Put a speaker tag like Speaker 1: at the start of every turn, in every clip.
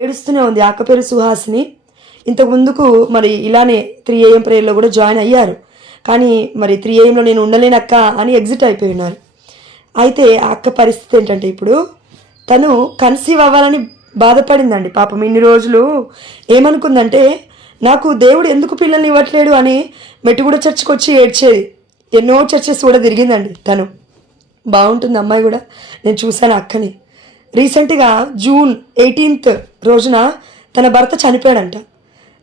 Speaker 1: ఏడుస్తూనే ఉంది. అక్క పేరు సుహాసిని. ఇంతకు ముందుకు మరి ఇలానే త్రీ ఏఎం ప్రేయర్లో కూడా జాయిన్ అయ్యారు. కానీ మరి త్రీ ఏఎంలో నేను ఉండలేనక్క అని ఎగ్జిట్ అయిపోయి ఉన్నారు. అయితే ఆ అక్క పరిస్థితి ఏంటంటే ఇప్పుడు తను కన్సీవ్ అవ్వాలని బాధపడిందండి. పాపం ఇన్ని రోజులు ఏమనుకుందంటే నాకు దేవుడు ఎందుకు పిల్లల్ని ఇవ్వట్లేడు అని మెట్టుగూడ చర్చికి వచ్చి ఏడ్చేది. ఎన్నో చర్చెస్ కూడా తిరిగిందండి తను. బాగుంటుంది అమ్మాయి కూడా. నేను చూశాను అక్కని. రీసెంట్గా జూన్ ఎయిటీన్త్ రోజున తన భర్త చనిపోయాడంట.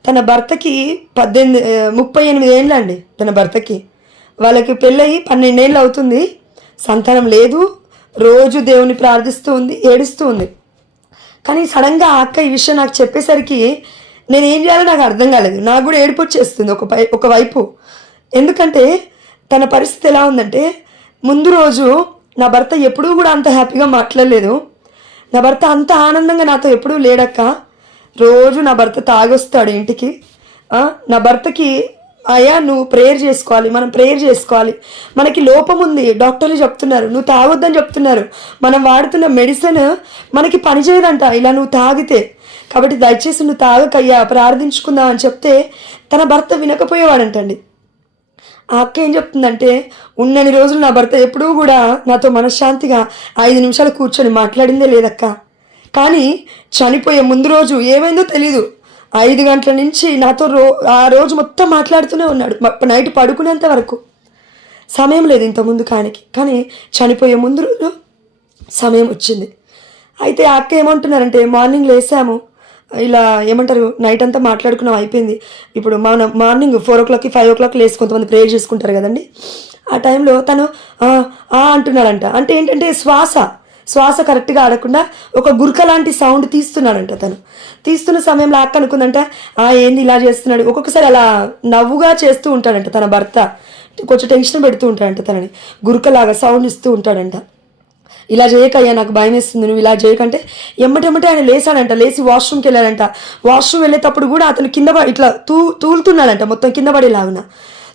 Speaker 1: తన భర్తకి పద్దెనిమిది ముప్పై ఎనిమిది ఏళ్ళు అండి తన భర్తకి. వాళ్ళకి పెళ్ళయి పన్నెండేళ్ళు అవుతుంది. సంతానం లేదు. రోజు దేవుని ప్రార్థిస్తూ ఉంది ఏడుస్తూ ఉంది. కానీ సడన్గా అక్క ఈ విషయం నాకు చెప్పేసరికి నేను ఏం చేయాలో నాకు అర్థం కాలేదు. నాకు కూడా ఏడుపు వచ్చేస్తుంది ఒక పై ఒకవైపు ఎందుకంటే తన పరిస్థితి ఎలా ఉందంటే ముందు రోజు నా భర్త ఎప్పుడూ కూడా అంత హ్యాపీగా మాట్లాడలేదు. నా భర్త అంత ఆనందంగా నాతో ఎప్పుడూ లేడక్క. రోజు నా భర్త తాగొస్తాడు ఇంటికి. నా భర్తకి అయ్యా నువ్వు ప్రేయర్ చేసుకోవాలి మనం ప్రేయర్ చేసుకోవాలి. మనకి లోపం ఉంది డాక్టర్లు చెప్తున్నారు నువ్వు తాగొద్దని చెప్తున్నారు. మనం వాడుతున్న మెడిసిన్ మనకి పనిచేయదంట ఇలా నువ్వు తాగితే. కాబట్టి దయచేసి నువ్వు తాగకయ్యా ప్రార్థించుకుందాం అని చెప్తే తన భర్త వినకపోయేవాడంటండి. ఆ అక్క ఏం చెప్తుందంటే ఉన్నన్ని రోజులు నా భర్త ఎప్పుడూ కూడా నాతో మనశ్శాంతిగా ఐదు నిమిషాలు కూర్చొని మాట్లాడిందే లేదక్క. కానీ చనిపోయే ముందు రోజు ఏమైందో తెలీదు. ఐదు గంటల నుంచి నాతో రో ఆ రోజు మొత్తం మాట్లాడుతూనే ఉన్నాడు. నైట్ పడుకునేంత వరకు. సమయం లేదు ఇంత ముందు కానికి. కానీ చనిపోయే ముందు రోజు సమయం వచ్చింది. అయితే ఆ అక్క ఏమంటున్నారంటే మార్నింగ్ లేసాము. ఇలా ఏమంటారు నైట్ అంతా మాట్లాడుకున్నాం అయిపోయింది. ఇప్పుడు మన మార్నింగ్ ఫోర్ ఓ క్లాక్కి ఫైవ్ ఓ క్లాక్ లేసి కొంతమంది ప్రేయర్ చేసుకుంటారు కదండి. ఆ టైంలో తను "ఆ, అంటున్నాడంట. అంటే ఏంటంటే శ్వాస శ్వాస కరెక్ట్గా ఆడకుండా ఒక గుర్క లాంటి సౌండ్ తీస్తున్నాడంట తను. తీస్తున్న సమయంలో అక్క అనుకుందంట ఆ ఏంది ఇలా చేస్తున్నాడు? ఒక్కొక్కసారి అలా నవ్వుగా చేస్తూ ఉంటాడంట తన భర్త. కొంచెం టెన్షన్ పెడుతూ ఉంటాడంట తనని. గురకలాగా సౌండ్ ఇస్తూ ఉంటాడంట. ఇలా చేయకయ్యా నాకు భయం వేస్తుంది నువ్వు ఇలా చేయకంటే. ఎమ్మటెమ్మటే ఆయన లేచాడంట లేచి వాష్రూమ్కి వెళ్ళాడంట. వాష్రూమ్ వెళ్ళేటప్పుడు కూడా అతను కింద ఇట్లా తూ తూలుతున్నాడంట మొత్తం కింద పడేలాగున.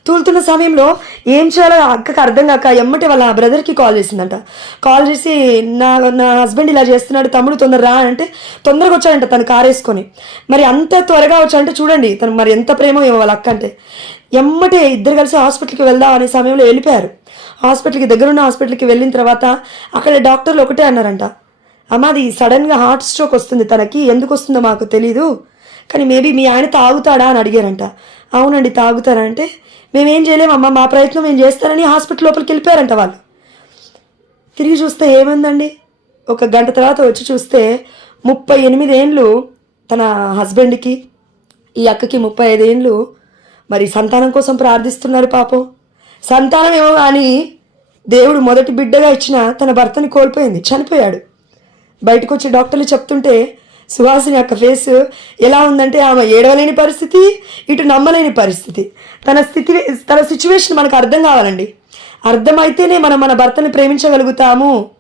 Speaker 1: తూలుతున్న సమయంలో ఏం చేయాలో అక్కకి అర్థం కాక ఎమ్మటే వాళ్ళ బ్రదర్కి కాల్ చేసిందంట. కాల్ చేసి నా నా హస్బెండ్ ఇలా చేస్తున్నాడు తమ్ముడు తొందర రా అంటే తొందరగా వచ్చాడంట తను కారేసుకొని మరి అంత త్వరగా వచ్చాడంటే చూడండి తను మరి ఎంత ప్రేమో ఏమో వాళ్ళ అక్క అంటే. ఎమ్మటే ఇద్దరు కలిసి హాస్పిటల్కి వెళ్దాం అనే సమయంలో వెళ్ళిపోయారు. హాస్పిటల్కి దగ్గరున్న హాస్పిటల్కి వెళ్ళిన తర్వాత అక్కడ డాక్టర్లు ఒకటే అన్నారంట. అమ్మ అది సడన్గా హార్ట్ స్ట్రోక్ వస్తుంది తనకి ఎందుకు వస్తుందో మాకు తెలీదు. కానీ మేబీ మీ ఆయన తాగుతాడా అని అడిగారంట. అవునండి తాగుతారంటే మేమేం చేయలేమమ్మా మా ప్రయత్నం మేము చేస్తానని హాస్పిటల్ లోపలికి వెళ్ళిపోయారంట వాళ్ళు. తిరిగి చూస్తే ఏమైందండి? ఒక గంట తర్వాత వచ్చి చూస్తే ముప్పై ఎనిమిది ఏండ్లు తన హస్బెండ్కి ఈ అక్కకి ముప్పై ఐదు ఏండ్లు మరి సంతానం కోసం ప్రార్థిస్తున్నారు పాపం. సంతానం ఏమో కానీ దేవుడు మొదటి బిడ్డగా ఇచ్చిన తన భర్తని కోల్పోయింది చనిపోయాడు. బయటకు వచ్చి డాక్టర్లు చెప్తుంటే సుహాసిని యొక్క ఫేస్ ఎలా ఉందంటే ఆమె ఏడవలేని పరిస్థితి ఇటు నమ్మలేని పరిస్థితి. తన స్థితి తన సిచ్యువేషన్ మనకు అర్థం కావాలండి. అర్థమైతేనే మనం మన భర్తని ప్రేమించగలుగుతాము.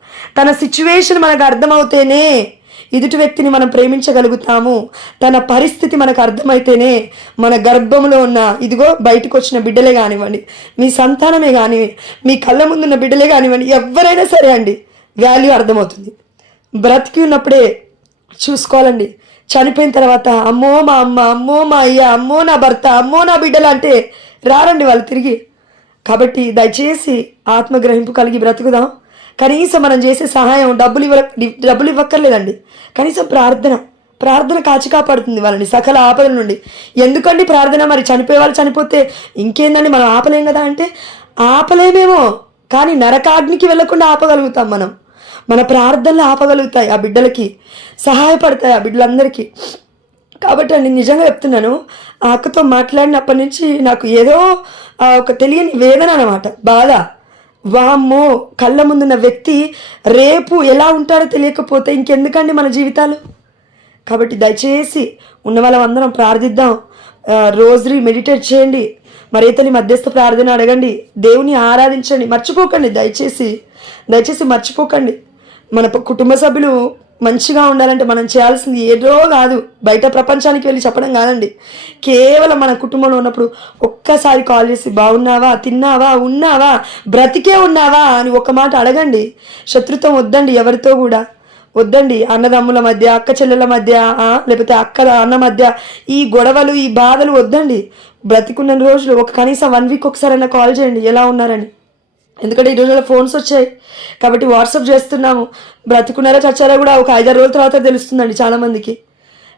Speaker 1: తన సిచ్యువేషన్ మనకు అర్థమవుతేనే ఎదుటి వ్యక్తిని మనం ప్రేమించగలుగుతాము. తన పరిస్థితి మనకు అర్థమైతేనే మన గర్భంలో ఉన్న ఇదిగో బయటకు వచ్చిన బిడ్డలే కానివ్వండి మీ సంతానమే కానీ మీ కళ్ళ ముందున్న బిడ్డలే కానివ్వండి ఎవరైనా సరే అండి వాల్యూ అర్థమవుతుంది. బ్రతికి ఉన్నప్పుడే చూసుకోవాలండి. చనిపోయిన తర్వాత అమ్మో మా అమ్మ అమ్మో మా అయ్య అమ్మో నా భర్త అమ్మో నా బిడ్డలు అంటే రారండి వాళ్ళు తిరిగి. కాబట్టి దయచేసి ఆత్మగ్రహింపు కలిగి బ్రతుకుదాం. కనీసం మనం చేసే సహాయం డబ్బులు ఇవ్వ డబ్బులు ఇవ్వక్కర్లేదండి. కనీసం ప్రార్థన ప్రార్థన కాచి కాపాడుతుంది వాళ్ళని సకల ఆపదల నుండి. ఎందుకండి ప్రార్థన? మరి చనిపోయే వాళ్ళు చనిపోతే ఇంకేందండి? మనం ఆపలేం కదా అంటే ఆపలేమేమో కానీ నరకాగ్నికి వెళ్ళకుండా ఆపగలుగుతాం మనం. మన ప్రార్థనలు ఆపగలుగుతాయి ఆ బిడ్డలకి సహాయపడతాయి ఆ బిడ్డలందరికీ. కాబట్టి అండి నిజంగా చెప్తున్నాను ఆ అక్కతో మాట్లాడినప్పటి నుంచి నాకు ఏదో ఒక తెలియని వేదన అనమాట బాధ. వామ్మో కళ్ళ ముందున్న వ్యక్తి రేపు ఎలా ఉంటాడో తెలియకపోతే ఇంకెందుకండి మన జీవితాలు? కాబట్టి దయచేసి ఉన్న వాళ్ళం అందరం ప్రార్థిద్దాం. రోజరీ రోజురి మెడిటేట్ చేయండి. మరి ఇతని మధ్యస్థ ప్రార్థన అడగండి. దేవుని ఆరాధించండి. మర్చిపోకండి. దయచేసి దయచేసి మర్చిపోకండి. మన కుటుంబ సభ్యులు మంచిగా ఉండాలంటే మనం చేయాల్సింది ఏదో కాదు. బయట ప్రపంచానికి వెళ్ళి చెప్పడం కాదండి. కేవలం మన కుటుంబంలో ఉన్నప్పుడు ఒక్కసారి కాల్ చేసి బాగున్నావా తిన్నావా? ఉన్నావా? బ్రతికే ఉన్నావా? అని ఒక మాట అడగండి. శత్రుత్వం వద్దండి ఎవరితో కూడా. వద్దండి. అన్నదమ్ముల మధ్య అక్క చెల్లెల మధ్య లేకపోతే అక్క అన్న మధ్య ఈ గొడవలు ఈ బాధలు వద్దండి. బ్రతికున్న రోజులు ఒక కనీసం వన్ వీక్ ఒకసారైనా కాల్ చేయండి. ఎలా ఉన్నారని. ఎందుకంటే ఈ రోజుల్లో ఫోన్స్ వచ్చాయి. కాబట్టి వాట్సాప్ చేస్తున్నాము. బ్రతుకున్నారా చచ్చారా కూడా ఒక ఐదారు రోజుల తర్వాత తెలుస్తుందండి చాలామందికి.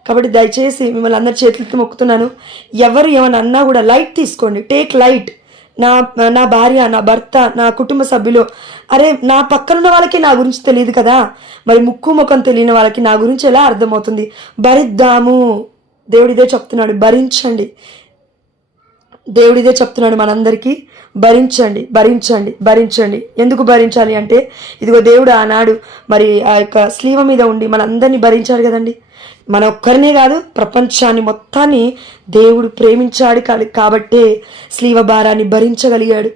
Speaker 1: కాబట్టి దయచేసి మిమ్మల్ని అందరి చేతులకి మొక్కుతున్నాను. ఎవరు ఏమైనా అన్నా కూడా లైట్ తీసుకోండి. Take light. నా నా భార్య నా భర్త నా కుటుంబ సభ్యులు అరే నా పక్కనున్న వాళ్ళకి నా గురించి తెలియదు కదా. మరి ముక్కు ముఖం తెలియని వాళ్ళకి నా గురించి ఎలా అర్థమవుతుంది? భరిద్దాము. దేవుడిదే చెప్తున్నాడు. భరించండి. దేవుడిదే చెప్తున్నాడు మనందరికీ. భరించండి భరించండి భరించండి. ఎందుకు భరించాలి అంటే ఇదిగో దేవుడు ఆనాడు మరి ఆ యొక్క స్లీవ మీద ఉండి మనందరినీ భరించాడు కదండి. మన ఒక్కరినే కాదు ప్రపంచాన్ని మొత్తాన్ని దేవుడు ప్రేమించాడు కాబట్టే స్లీవ భారాన్ని భరించగలిగాడు.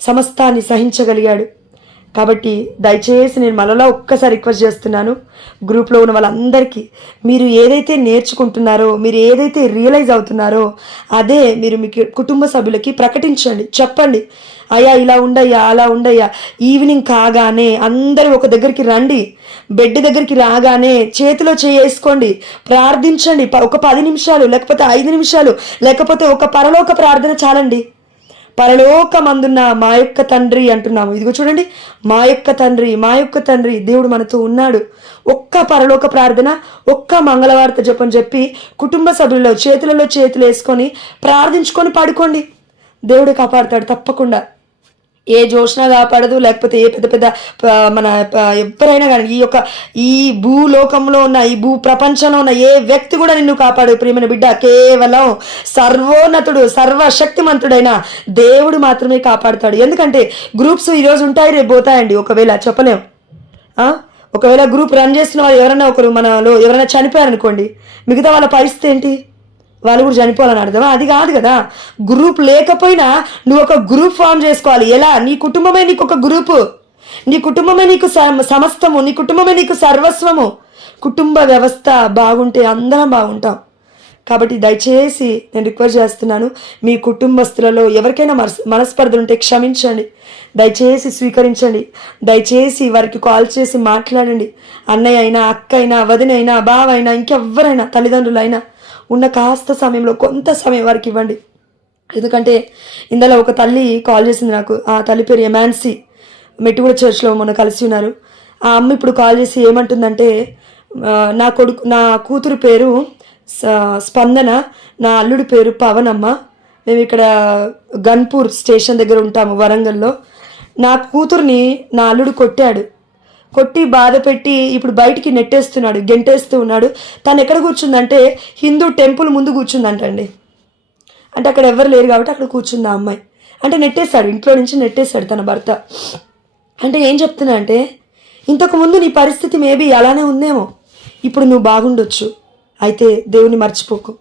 Speaker 1: సమస్తాన్ని సహించగలిగాడు. కాబట్టి దయచేసి నేను మనలో ఒక్కసారి రిక్వెస్ట్ చేస్తున్నాను. గ్రూప్లో ఉన్న వాళ్ళందరికీ మీరు ఏదైతే నేర్చుకుంటున్నారో మీరు ఏదైతే రియలైజ్ అవుతున్నారో అదే మీరు మీ కుటుంబ సభ్యులకి ప్రకటించండి. చెప్పండి. అయ్యా ఇలా ఉండయ్యా అలా ఉండయ్యా. ఈవినింగ్ కాగానే అందరూ ఒక దగ్గరికి రండి. బెడ్ దగ్గరికి రాగానే చేతిలో వేసుకోండి. ప్రార్థించండి. ఒక పది నిమిషాలు లేకపోతే ఐదు నిమిషాలు లేకపోతే ఒక పరలోక ప్రార్థన చాలండి. పరలోకమందున్న మా యొక్క తండ్రి అంటున్నాము. ఇదిగో చూడండి మా యొక్క తండ్రి మా యొక్క తండ్రి దేవుడు మనతో ఉన్నాడు. ఒక్క పరలోక ప్రార్థన ఒక్క మంగళవార్త జపం చెప్పి కుటుంబ సభ్యుల్లో చేతులలో చేతులు వేసుకొని ప్రార్థించుకొని పడుకోండి. దేవుడు కాపాడుతాడు తప్పకుండా. ఏ జోష్న కాపాడదు లేకపోతే ఏ పెద్ద పెద్ద మన ఎవరైనా కానీ ఈ యొక్క ఈ భూలోకంలో ఉన్న ఈ భూ ప్రపంచంలో ఉన్న ఏ వ్యక్తి కూడా నిన్ను కాపాడు ప్రియమైన బిడ్డ. కేవలం సర్వోన్నతుడు సర్వశక్తిమంతుడైన దేవుడు మాత్రమే కాపాడుతాడు. ఎందుకంటే గ్రూప్స్ ఈరోజు ఉంటాయి రేపు పోతాయండి. ఒకవేళ చెప్పలేం. ఒకవేళ గ్రూప్ రన్ చేస్తున్న వాళ్ళు ఎవరైనా ఒకరు మనలో ఎవరైనా చనిపోయారనుకోండి మిగతా వాళ్ళ పరిస్థితి ఏంటి? వాళ్ళు కూడా చనిపోవాలని అర్థమా? అది కాదు కదా. గ్రూప్ లేకపోయినా నువ్వు ఒక గ్రూప్ ఫామ్ చేసుకోవాలి. ఎలా? నీ కుటుంబమే నీకు ఒక గ్రూపు. నీ కుటుంబమే నీకు సమస్తము. నీ కుటుంబమే నీకు సర్వస్వము. కుటుంబ వ్యవస్థ బాగుంటే అందరం బాగుంటాం. కాబట్టి దయచేసి నేను రిక్వెస్ట్ చేస్తున్నాను మీ కుటుంబస్తులలో ఎవరికైనా మనస్ మనస్పర్ధలు ఉంటే క్షమించండి. దయచేసి స్వీకరించండి. దయచేసి వారికి కాల్ చేసి మాట్లాడండి. అన్నయ్య అయినా అక్క అయినా వదిన అయినా బావ అయినా ఇంకెవ్వరైనా తల్లిదండ్రులైనా ఉన్న కాస్త సమయంలో కొంత సమయం వారికి ఇవ్వండి. ఎందుకంటే ఇందులో ఒక తల్లి కాల్ చేసింది నాకు. ఆ తల్లి పేరు ఎమాన్సీ. మెట్టుగూడ చర్చ్లో మొన్న కలిసి ఉన్నారు. ఆ అమ్మ ఇప్పుడు కాల్ చేసి ఏమంటుందంటే నా కొడుకు నా కూతురు పేరు స్పందన నా అల్లుడి పేరు పవనమ్మ. మేము ఇక్కడ గన్పూర్ స్టేషన్ దగ్గర ఉంటాము వరంగల్లో. నా కూతుర్ని నా అల్లుడు కొట్టాడు. కొట్టి బాధ పెట్టి ఇప్పుడు బయటికి నెట్టేస్తున్నాడు గెంటేస్తూ ఉన్నాడు. తను ఎక్కడ కూర్చుందంటే హిందూ టెంపుల్ ముందు కూర్చుందంటండి. అంటే అక్కడ ఎవరు లేరు కాబట్టి అక్కడ కూర్చుంది ఆ అమ్మాయి. అంటే నెట్టేశాడు ఇంట్లో నుంచి నెట్టేశాడు తన భర్త. అంటే ఏం చెప్తున్నా అంటే ఇంతకుముందు నీ పరిస్థితి మేబీ అలానే ఉందేమో. ఇప్పుడు నువ్వు బాగుండొచ్చు. అయితే దేవుని మర్చిపోకు.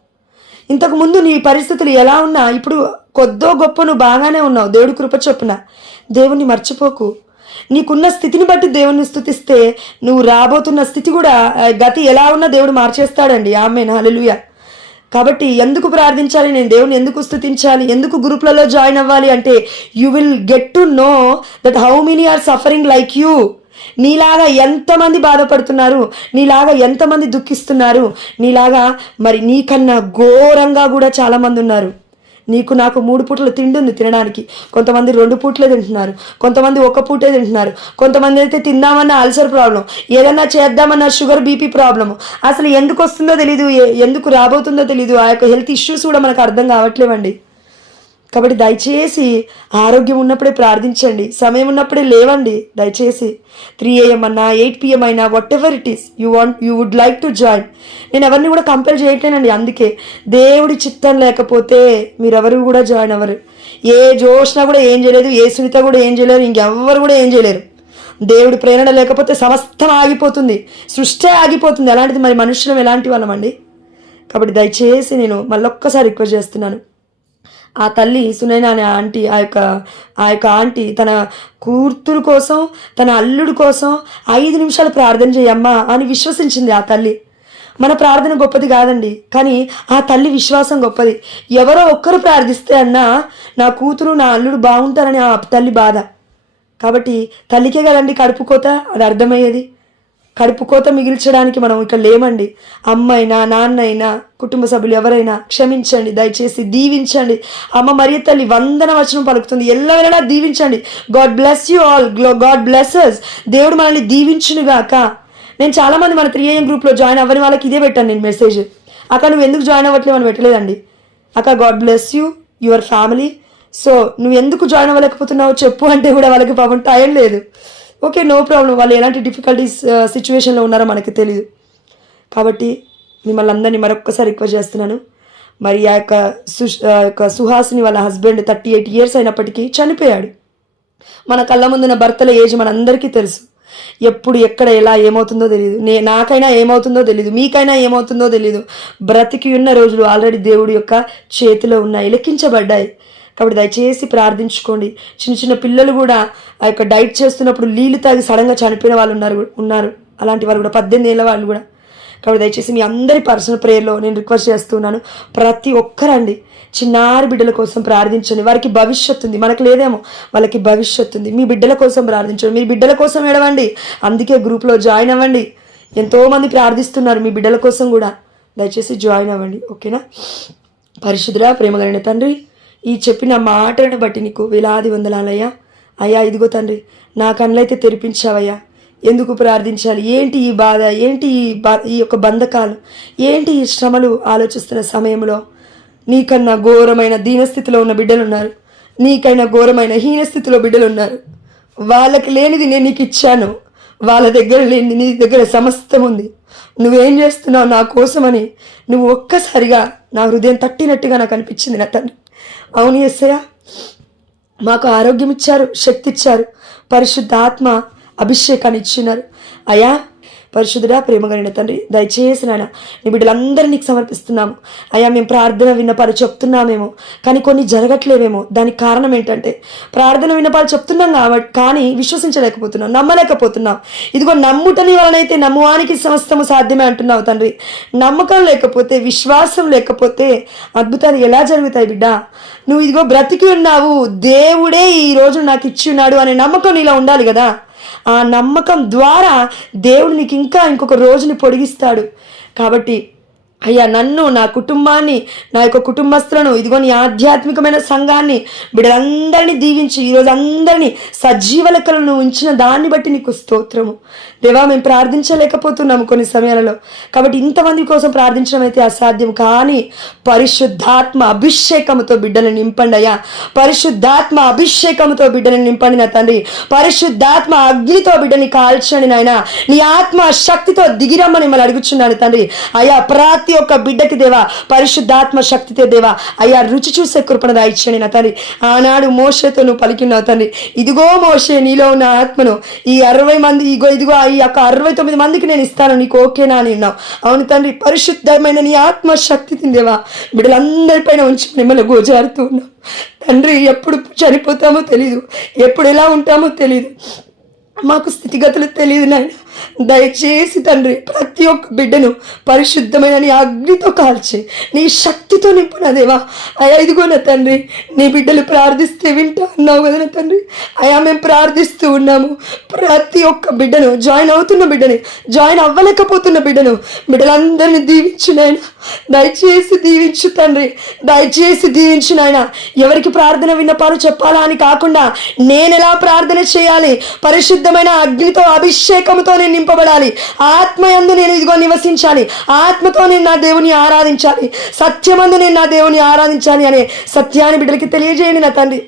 Speaker 1: ఇంతకుముందు నీ పరిస్థితులు ఎలా ఉన్నా ఇప్పుడు కొద్దో గొప్ప నువ్వు బాగానే ఉన్నావు దేవుడి కృప చొప్పున. దేవుణ్ణి మర్చిపోకు. నీకున్న స్థితిని బట్టి దేవుని స్థుతిస్తే నువ్వు రాబోతున్న స్థితి కూడా గతి ఎలా ఉన్నా దేవుడు మార్చేస్తాడండి. ఆమె హల్లెలూయా. కాబట్టి ఎందుకు ప్రార్థించాలి? నేను దేవుని ఎందుకు స్థుతించాలి ఎందుకు గ్రూప్లలో జాయిన్ అవ్వాలి అంటే you will get to know that how many are suffering like you నీలాగా ఎంతమంది బాధపడుతున్నారు? నీలాగా ఎంతమంది దుఃఖిస్తున్నారు? నీలాగా మరి నీకన్నా ఘోరంగా కూడా చాలామంది ఉన్నారు. నీకు నాకు మూడు పూటలు తిండి ఉంది తినడానికి. కొంతమంది రెండు పూటలే తింటున్నారు. కొంతమంది ఒక పూటే తింటున్నారు. కొంతమంది అయితే తిందామన్న అల్సర్ ప్రాబ్లం. ఏదన్నా చేద్దామన్న షుగర్ బీపీ ప్రాబ్లము అసలు ఎందుకు వస్తుందో తెలీదు. ఎందుకు రాబోతుందో తెలీదు. ఆ యొక్క హెల్త్ ఇష్యూస్ కూడా మనకు అర్థం కావట్లేవండి. కాబట్టి దయచేసి ఆరోగ్యం ఉన్నప్పుడే ప్రార్థించండి. సమయం ఉన్నప్పుడే లేవండి. దయచేసి త్రీ ఏఎం అన్నా ఎయిట్ పిఎం అయినా whatever it is you want you would like to join నేను ఎవరిని కూడా కంపేర్ చేయట్లేనండి. అందుకే దేవుడి చిత్తం లేకపోతే మీరెవరు కూడా జాయిన్ అవ్వరు. ఏ జోష్న కూడా ఏం చేయలేదు ఏ సునీత కూడా ఏం చేయలేరు ఇంకెవ్వరు కూడా ఏం చేయలేరు. దేవుడి ప్రేరణ లేకపోతే సమస్తం ఆగిపోతుంది. సృష్టి ఆగిపోతుంది. అలాంటిది మరి మనుషులం ఎలాంటి వాళ్ళమండి కాబట్టి దయచేసి నేను మళ్ళొక్కసారి రిక్వెస్ట్ చేస్తున్నాను. ఆ తల్లి సునైనా అనే ఆంటీ ఆ యొక్క ఆ యొక్క ఆంటీ తన కూతురు కోసం తన అల్లుడు కోసం ఐదు నిమిషాలు ప్రార్థన చేయమ్మా అని విశ్వసించింది ఆ తల్లి. మన ప్రార్థన గొప్పది కాదండి కానీ ఆ తల్లి విశ్వాసం గొప్పది. ఎవరో ఒక్కరు ప్రార్థిస్తే అన్నా నా కూతురు నా అల్లుడు బాగుంటారని ఆ తల్లి బాధ. కాబట్టి తల్లికే కదండి కడుపుకోత అది అర్థమయ్యేది. కడుపు కోత మిగిల్చడానికి మనం ఇక్కడ లేమండి. అమ్మైనా నాన్నైనా నాన్న అయినా కుటుంబ సభ్యులు ఎవరైనా క్షమించండి దయచేసి దీవించండి. అమ్మ మరియ తల్లి వందన వచనం పలుకుతుంది. ఎల్లవైనా దీవించండి. God bless you all. God blesses దేవుడు మనల్ని దీవించునుగాక నేను చాలామంది మన త్రీ ఏఎం గ్రూప్లో జాయిన్ అవ్వని వాళ్ళకి ఇదే పెట్టాను నేను మెసేజ్. అక్క నువ్వు ఎందుకు జాయిన్ అవ్వట్లేవు అని పెట్టలేదండి. అక్క God bless you your family. So నువ్వు ఎందుకు జాయిన్ అవ్వలేకపోతున్నావు చెప్పు అంటే కూడా వాళ్ళకి పాపం టైం లేదు. Okay no problem. వాళ్ళు ఎలాంటి డిఫికల్టీస్ సిచ్యువేషన్లో ఉన్నారో మనకి తెలియదు కాబట్టి మిమ్మల్ని అందరినీ మరొక్కసారి రిక్వెస్ట్ చేస్తున్నాను. మరి ఆ యొక్క సు ఆ యొక్క సుహాసిని వాళ్ళ హస్బెండ్ థర్టీ ఎయిట్ ఇయర్స్ అయినప్పటికీ చనిపోయాడు. మన కళ్ళ ముందున్న భర్తల ఏజ్ మనందరికీ తెలుసు. ఎప్పుడు ఎక్కడ ఎలా ఏమవుతుందో తెలియదు నే నాకైనా ఏమవుతుందో తెలియదు మీకైనా ఏమవుతుందో తెలియదు బ్రతికి ఉన్న రోజులు ఆల్రెడీ దేవుడి యొక్క చేతిలో ఉన్నాయి లెక్కించబడ్డాయి. కాబట్టి దయచేసి ప్రార్థించుకోండి. చిన్న చిన్న పిల్లలు కూడా ఆ యొక్క డైట్ చేస్తున్నప్పుడు నీళ్ళు తాగి సడన్గా చనిపోయిన వాళ్ళు ఉన్నారు ఉన్నారు. అలాంటి వాళ్ళు కూడా పద్దెనిమిది ఏళ్ళ వాళ్ళు కూడా. కాబట్టి దయచేసి మీ అందరి పర్సనల్ ప్రేయర్లో నేను రిక్వెస్ట్ చేస్తున్నాను ప్రతి ఒక్కరండి. చిన్నారి బిడ్డల కోసం ప్రార్థించండి. వారికి భవిష్యత్తు ఉంది. మనకు లేదేమో వాళ్ళకి భవిష్యత్తు ఉంది. మీ బిడ్డల కోసం ప్రార్థించండి. మీ బిడ్డల కోసం ఏడవండి. అందుకే గ్రూప్లో జాయిన్ అవ్వండి. ఎంతోమంది ప్రార్థిస్తున్నారు మీ బిడ్డల కోసం కూడా. దయచేసి జాయిన్ అవ్వండి. ఓకేనా? పరిశుద్ధురా ప్రేమ కలిగిన తండ్రి ఈ చెప్పిన మాటలను బట్టి నీకు వేలాది వందలాలయ్యా. అయ్యా ఇదిగో తండ్రి నా కళ్ళైతే తెరిపించావయ్యా. ఎందుకు ప్రార్థించాలి? ఏంటి ఈ బాధ? ఏంటి ఈ బా ఈ యొక్క బంధకాలు? ఏంటి ఈ శ్రమలు? ఆలోచిస్తున్న సమయంలో నీకన్నా ఘోరమైన దీనస్థితిలో ఉన్న బిడ్డలు ఉన్నారు నీకైనా ఘోరమైన హీనస్థితిలో బిడ్డలు ఉన్నారు వాళ్ళకి లేనిది నేను నీకు ఇచ్చాను. వాళ్ళ దగ్గర లేని నీ దగ్గర సమస్తం ఉంది. నువ్వేం చేస్తున్నావు నా కోసమని నువ్వు ఒక్కసారిగా నా హృదయం తట్టినట్టుగా నాకు అనిపించింది నా తండ్రి. అవును ఎస్సయ్య మాకు ఆరోగ్యం ఇచ్చారు శక్తి ఇచ్చారు పరిశుద్ధ ఆత్మ అభిషేకాన్ని ఇచ్చినారు. అయ్యా పరిశుద్ధుడా ప్రేమ కలిగిన తండ్రి దయచేసి నాయన నీ బిడ్డలందరినీ నీకు సమర్పిస్తున్నాము. అయ్యా మేము ప్రార్థన విన్నపాలు చెప్తున్నామేమో కానీ కొన్ని జరగట్లేవేమో దానికి కారణం ఏంటంటే ప్రార్థన విన్నపాలు చెప్తున్నాం కాబట్టి కానీ విశ్వసించలేకపోతున్నాం నమ్మలేకపోతున్నాం. ఇదిగో నమ్ముటని వలనైతే నమ్మువానికి సమస్తము సాధ్యమే అంటున్నావు తండ్రి. నమ్మకం లేకపోతే విశ్వాసం లేకపోతే అద్భుతాలు ఎలా జరుగుతాయి బిడ్డ? నువ్వు ఇదిగో బ్రతికి ఉన్నావు దేవుడే ఈ రోజు నాకు ఇచ్చి ఉన్నాడు అనే నమ్మకం నీలో ఉండాలి కదా? ఆ నమ్మకం ద్వారా దేవుడు నీకు ఇంకా ఇంకొక రోజుని పొడిగిస్తాడు. కాబట్టి అయ్యా నన్ను నా కుటుంబాన్ని నా యొక్క కుటుంబస్తులను ఇదిగో నీ ఆధ్యాత్మికమైన సంఘాన్ని బిడ్డలందరినీ దీవించి ఈరోజు అందరినీ సజీవ లెక్కలను ఉంచిన దాన్ని బట్టి నీకు స్తోత్రము. దేవా మేము ప్రార్థించలేకపోతున్నాము కొన్ని సమయాలలో. కాబట్టి ఇంతమంది కోసం ప్రార్థించడం అయితే అసాధ్యం. కానీ పరిశుద్ధాత్మ అభిషేకముతో బిడ్డలను నింపండి అయ్యా. పరిశుద్ధాత్మ అభిషేకముతో బిడ్డని నింపండి నా తండ్రి. పరిశుద్ధాత్మ అగ్నితో బిడ్డని కాల్చండి నాయన. నీ ఆత్మ శక్తితో దిగిరమ్మని మిమ్మల్ని అడుగుచున్నాను తండ్రి. అయ్యా ప్రతి ఒక్క బిడ్డకి దేవా పరిశుద్ధాత్మ శక్తితో దేవా అయ్యా రుచి చూసే కృపణ దాయిచ్చండి నా తండ్రి. ఆనాడు మోసతో నువ్వు పలికిన్నావు తండ్రి. ఇదిగో మోసే నీలో ఉన్న ఆత్మను ఈ అరవై మంది ఇగో ఇదిగో ఈ యొక్క అరవై తొమ్మిది మందికి నేను ఇస్తాను నీకు ఓకేనా అని ఉన్నావు అవును తండ్రి పరిశుద్ధమైన నీ ఆత్మ శక్తి తిందేవా? బిడ్డలందరిపైన ఉంచి మిమ్మల్ని గోజారుతూ ఉన్నావు తండ్రి ఎప్పుడు చనిపోతామో తెలియదు ఎప్పుడు ఎలా ఉంటామో తెలియదు మాకు స్థితిగతులు తెలియదు నాయన. దయచేసి తండ్రి ప్రతి ఒక్క బిడ్డను పరిశుద్ధమైన నీ అగ్నితో కాల్చి నీ శక్తితో నింపున దేవా. అయ్యా ఇదిగో నా తండ్రి నీ బిడ్డలు ప్రార్థిస్తే వింటా అన్నావు కదా నా తండ్రి. అయా మేము ప్రార్థిస్తూ ఉన్నాము. ప్రతి ఒక్క బిడ్డను జాయిన్ అవుతున్న బిడ్డని జాయిన్ అవ్వలేకపోతున్న బిడ్డను బిడ్డలందరినీ దీవించు నాయన. దయచేసి దీవించు తండ్రి దయచేసి దీవించు నాయన. ఎవరికి ప్రార్థన విన్నపాలు చెప్పాలా అని కాకుండా నేను ఎలా ప్రార్థన చేయాలి? పరిశుద్ధమైన అగ్నితో అభిషేకంతో నేను నింపబడాలి. ఆత్మ ఎందు నేను ఇదిగో నివసించాలి. ఆత్మతో నేను నా దేవుని ఆరాధించాలి. సత్యమందు నేను నా దేవుని ఆరాధించాలి అనే సత్యాన్ని బిడ్డలకి తెలియజేయండి నా తండ్రి.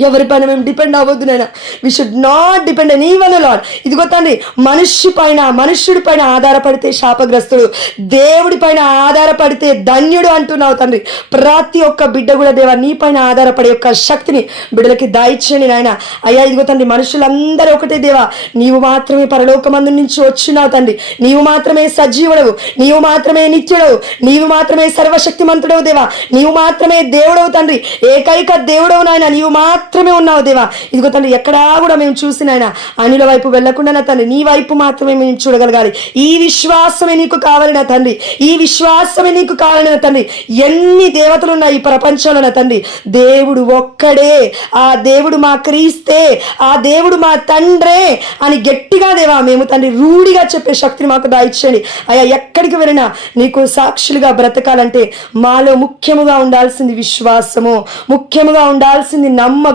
Speaker 1: ఎవరిపైన మేము డిపెండ్ అవ్వద్దు నైనా we should not depend any one lord ఇదిగో తండ్రి మనుష్య పైన మనుష్యుడి పైన ఆధారపడితే శాపగ్రస్తుడు దేవుడి పైన ఆధారపడితే ధన్యుడు అంటున్నావు తండ్రి. ప్రతి ఒక్క బిడ్డ కూడా దేవా నీ పైన ఆధారపడే యొక్క శక్తిని బిడ్డలకి దాయిచ్చండి నాయన. అయ్యా ఇదిగో తండ్రి మనుషులందరూ ఒకటే దేవా. నీవు మాత్రమే పరలోకమందు నుంచి వచ్చినావు తండ్రి. నీవు మాత్రమే సజీవుడవు. నీవు మాత్రమే నిత్యుడవు. నీవు మాత్రమే సర్వశక్తిమంతుడవు దేవా. నీవు మాత్రమే దేవుడవు తండ్రి. ఏకైక దేవుడవు నాయన. నీవు మాత్రం మాత్రమే ఉన్నావు దేవా. ఇదిగో తండ్రి ఎక్కడా కూడా మేము చూసిన ఆయన అనిల వైపు వెళ్ళకుండా నా తండ్రి నీ వైపు మాత్రమే మేము చూడగలగాలి. ఈ విశ్వాసమే నీకు కావాలి నా తండ్రి ఈ విశ్వాసమే నీకు కావాలి నా తండ్రి ఎన్ని దేవతలు ఉన్నాయి ఈ ప్రపంచంలో నా తండ్రి దేవుడు ఒక్కడే ఆ దేవుడు మా క్రీస్తే ఆ దేవుడు మా తండ్రే అని గట్టిగా దేవా మేము తండ్రి రూఢిగా చెప్పే శక్తిని మాకు దాయిచ్చండి అయ్యా ఎక్కడికి వెళ్ళినా నీకు సాక్షులుగా బ్రతకాలంటే మాలో ముఖ్యముగా ఉండాల్సింది విశ్వాసము ముఖ్యముగా ఉండాల్సింది నమ్మకం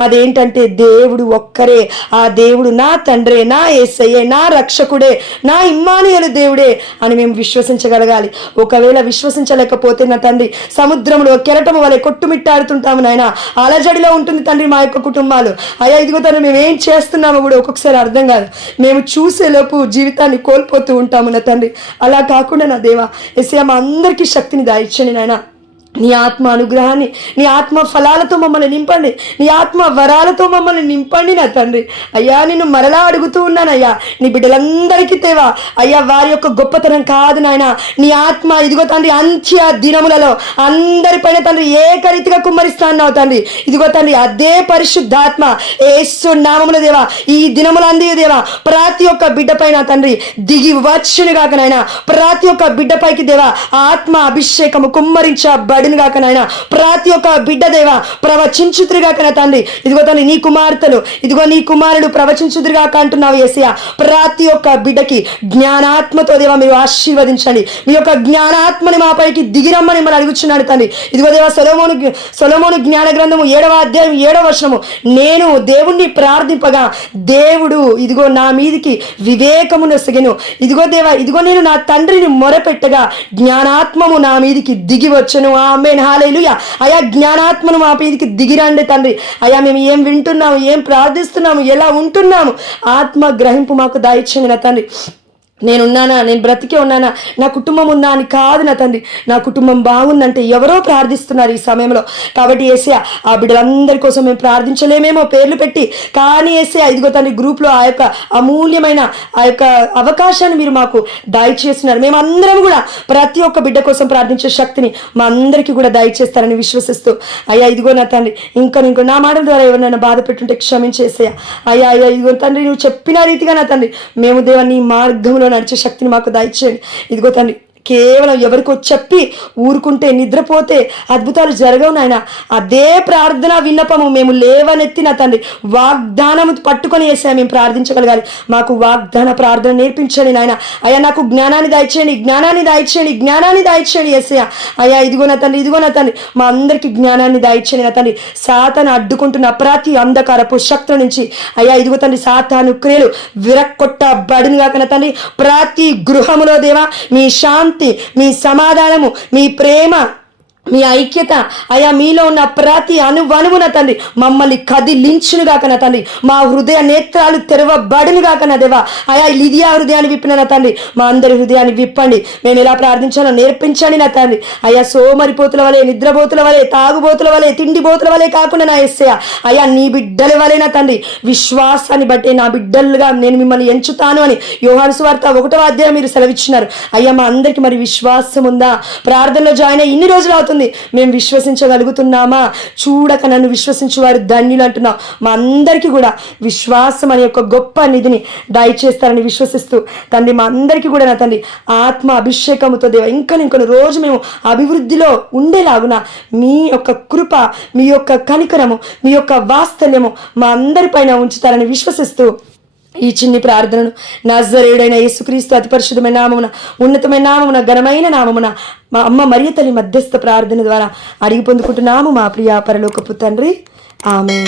Speaker 1: అదేంటంటే దేవుడు ఒక్కరే. ఆ దేవుడు నా తండ్రే నా ఏసయ్యే నా రక్షకుడే నా ఇమ్మానియలు దేవుడే అని మేము విశ్వసించగలగాలి. ఒకవేళ విశ్వసించలేకపోతే నా తండ్రి సముద్రంలో కెరటము వలె కొట్టుమిట్టాడుతుంటాము నాయన. అలజడిలో ఉంటుంది తండ్రి మా యొక్క కుటుంబాలు. అయ్యా ఇదిగో తండ్రి మేము ఏం చేస్తున్నామో కూడా ఒక్కొక్కసారి అర్థం కాదు. మేము చూసేలోపు జీవితాన్ని కోల్పోతూ ఉంటాము నా తండ్రి. అలా కాకుండా నా దేవా ఎస్ఐ మా అందరికీ శక్తిని దాయిచ్చండి నాయన. నీ ఆత్మ అనుగ్రహాన్ని నీ ఆత్మ ఫలాలతో మమ్మల్ని నింపండి. నీ ఆత్మ వరాలతో మమ్మల్ని నింపండి నా తండ్రి. అయ్యా నేను మరలా అడుగుతూ ఉన్నానయ్యా. నీ బిడ్డలందరికీ తేవా. అయ్యా వారి యొక్క గొప్పతనం కాదు నాయన. నీ ఆత్మ ఇదిగో తండ్రి అంత్య దినములలో అందరిపైన తండ్రి ఏకరీతిగా కుమ్మరిస్తా అన్నావు తండ్రి. ఇదిగో తండ్రి అదే పరిశుద్ధాత్మ ఏసు నామముల దేవా ఈ దినములు అందే దేవా. ప్రతి ఒక్క బిడ్డ పైన తండ్రి దిగి వచ్చును కాక నాయన. ప్రతి ఒక్క బిడ్డ పైకి దేవా ఆత్మ అభిషేకము కుమ్మరించబడి బడిని నాయన. ప్రతి ఒక్క బిడ్డ దేవ ప్రవచించుతురు గాక నా తండ్రి. ఇదిగో తండ్రి నీ కుమార్తెలు. ఇదిగో నీ కుమారుడు ప్రవచించుదురు గాక అంటున్నావు ఏసయ ప్రతి ఒక్క బిడ్డకి జ్ఞానాత్మతో దేవ మీరు ఆశీర్వదించండి. మీ యొక్క జ్ఞానాత్మని మా పైకి దిగిరమ్మని మనం అడుగుచున్నాడు తండ్రి. ఇదిగో దేవ సొలోమోను సొలోమోను జ్ఞాన గ్రంథము ఏడవ అధ్యాయం ఏడవ వర్షము నేను దేవుణ్ణి ప్రార్థింపగా దేవుడు ఇదిగో నా మీదికి వివేకము నొసగెను. ఇదిగో దేవ ఇదిగో నేను నా తండ్రిని మొరపెట్టగా జ్ఞానాత్మము నా మీదికి దిగి వచ్చను. ఆ ఆమె హాలేలుయ అయా జ్ఞానాత్మను మా మీదికి దిగిరండి తండ్రి. అయా మేము ఏం వింటున్నాము ఏం ప్రార్థిస్తున్నాము ఎలా ఉంటున్నాము ఆత్మ గ్రహింపు మాకు దాయిచ్చండి నా తండ్రి. నేనున్నానా? నేను బ్రతికే ఉన్నానా? నా కుటుంబం ఉందా అని కాదు నా తండ్రి. నా కుటుంబం బాగుందంటే ఎవరో ప్రార్థిస్తున్నారు ఈ సమయంలో. కాబట్టి ఏసే ఆ బిడ్డలందరి కోసం మేము ప్రార్థించలేమేమో పేర్లు పెట్టి. కానీ ఏసే ఇదిగో తండ్రి గ్రూప్లో ఆ యొక్క అమూల్యమైన ఆ యొక్క అవకాశాన్ని మీరు మాకు దయచేస్తున్నారు. మేమందరం కూడా ప్రతి ఒక్క బిడ్డ కోసం ప్రార్థించే శక్తిని మా అందరికీ కూడా దయచేస్తారని విశ్వసిస్తూ. అయ్యా ఇదిగో నా తండ్రి ఇంకా ఇంకో నా మాటల ద్వారా ఎవరినైనా బాధ పెట్టుంటే క్షమించేసేయా అయ్యా అయ్యా ఇదిగో తండ్రి నువ్వు చెప్పిన రీతిగా నా తండ్రి మేము దేవా నీ మార్గంలో నడిచే శక్తిని మాకు దయచేయండి. ఇదిగో తండ్రి కేవలం ఎవరికో చెప్పి ఊరుకుంటే నిద్రపోతే అద్భుతాలు జరగవు నాయన. అదే ప్రార్థన విన్నపము మేము లేవనెత్తిన తండ్రి వాగ్దానము పట్టుకొని వేసా మేము ప్రార్థించగలగాలి. మాకు వాగ్దాన ప్రార్థన నేర్పించండి నాయన. అయ్యా నాకు జ్ఞానాన్ని దాయిచేయండి జ్ఞానాన్ని దాయిచేయండి జ్ఞానాన్ని దాయిచేయండి ఏసయ్య. అయ్యా ఇదిగో నా తండ్రి ఇదిగో నా తండ్రి. మా అందరికి జ్ఞానాన్ని దాయిచేయండి నా తండ్రి. సాతను అడ్డుకుంటున్న ప్రతి అంధకారపు శక్తుల నుంచి అయ్యా ఇదిగో తండ్రి సాతాను క్రియలు విరక్కొట్టబడిన కాక నా తండ్రి. ప్రతి గృహములో దేవా మీ శాంతి శాంతి మీ సమాధానము మీ ప్రేమ. మీ ఐక్యత అయా మీలో ఉన్న ప్రతి అనువనువున తండ్రి మమ్మల్ని కదిలించును గాక నా తండ్రి. మా హృదయ నేత్రాలు తెరవబడిను గాక నా దేవా అయా లిదియా హృదయాన్ని విప్పిన నా తండ్రి. మా అందరి హృదయాన్ని విప్పండి. మేము ఎలా ప్రార్థించాలో నేర్పించండి నా తండ్రి. అయా సోమరిపోతుల వలె నిద్రపోతుల వలె తాగుబోతుల వలె తిండిపోతుల వలె కాకుండా నా ఎస్సయ అయా నీ బిడ్డల వలె నా తండ్రి. విశ్వాసాన్ని బట్టి నా బిడ్డలుగా నేను మిమ్మల్ని ఎంచుతాను అని యోహాను వార్త ఒకటో అధ్యాయం మీరు సెలవిచ్చినారు. అయ్యా మా అందరికి మరి విశ్వాసం ఉందా? ప్రార్థనలో జాయిన్ అయ్యి ఇన్ని రోజులు అవుతుంది. మేము విశ్వసించగలుగుతున్నామా? చూడక నన్ను విశ్వసించు వారు ధన్యులు అంటున్నాం. మా అందరికీ కూడా విశ్వాసం అనే ఒక గొప్ప నిధిని దయచేస్తారని విశ్వసిస్తూ తండ్రి మా అందరికీ కూడా నా తండ్రి ఆత్మ అభిషేకముతో దేవ ఇంకా ఇంకొన్ని రోజు మేము అభివృద్ధిలో ఉండేలాగున మీ యొక్క కృప మీ యొక్క కనికరము మీ యొక్క వాత్సల్యము మా అందరిపైన ఉంచుతారని విశ్వసిస్తూ ఈ చిన్ని ప్రార్థనను నజరేయుడైన యేసుక్రీస్తు అతి పరిశుద్ధమైన నామమున ఉన్నతమైన నామమున ఘనమైన నామమున మా అమ్మ మరియ తల్లి మధ్యస్థ ప్రార్థన ద్వారా అడిగి పొందుకుంటున్నాము మా ప్రియ పరలోకపు తండ్రి. ఆమె